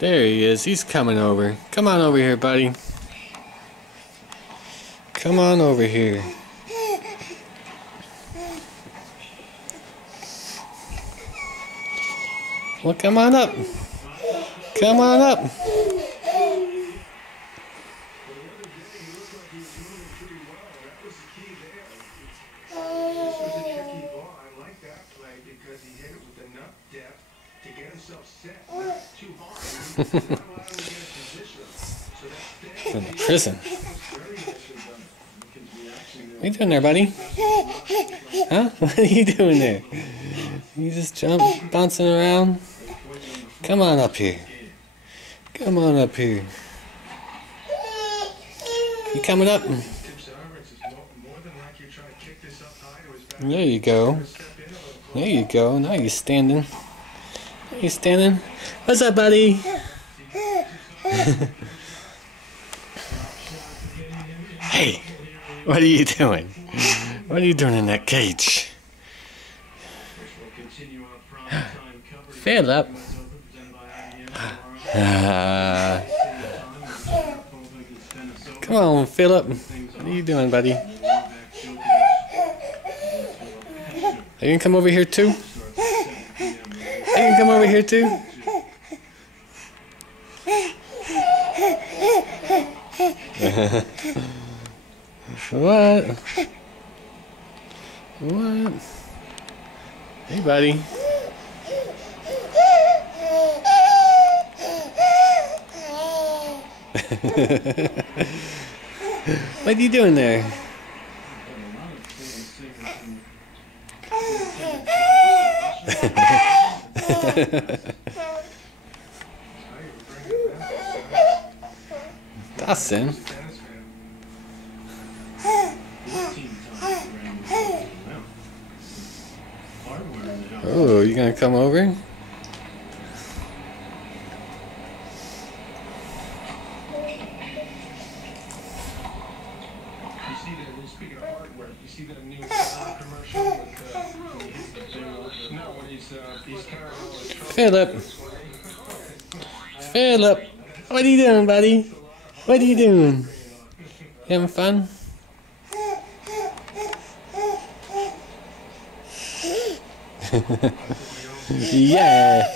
There he is. He's coming over. Come on over here, buddy. Come on over here. Well, come on up. Come on up. In prison. What are you doing there, buddy? Huh? What are you doing there? You just bouncing around? Come on up here. Come on up here. You coming up? There you go. There you go. Now you're standing. Now you're standing. What's up, buddy? Hey, what are you doing? What are you doing in that cage? Philip. Come on, Philip. What are you doing, buddy? Are you gonna come over here too? Are you gonna come over here too? What? What? Hey, buddy. What are you doing there? Dawson. Oh, you gonna come over? Speaking of hardware, you see that new commercial with Philip. Philip. What are you doing, buddy? What are you doing? You having fun? Yeah.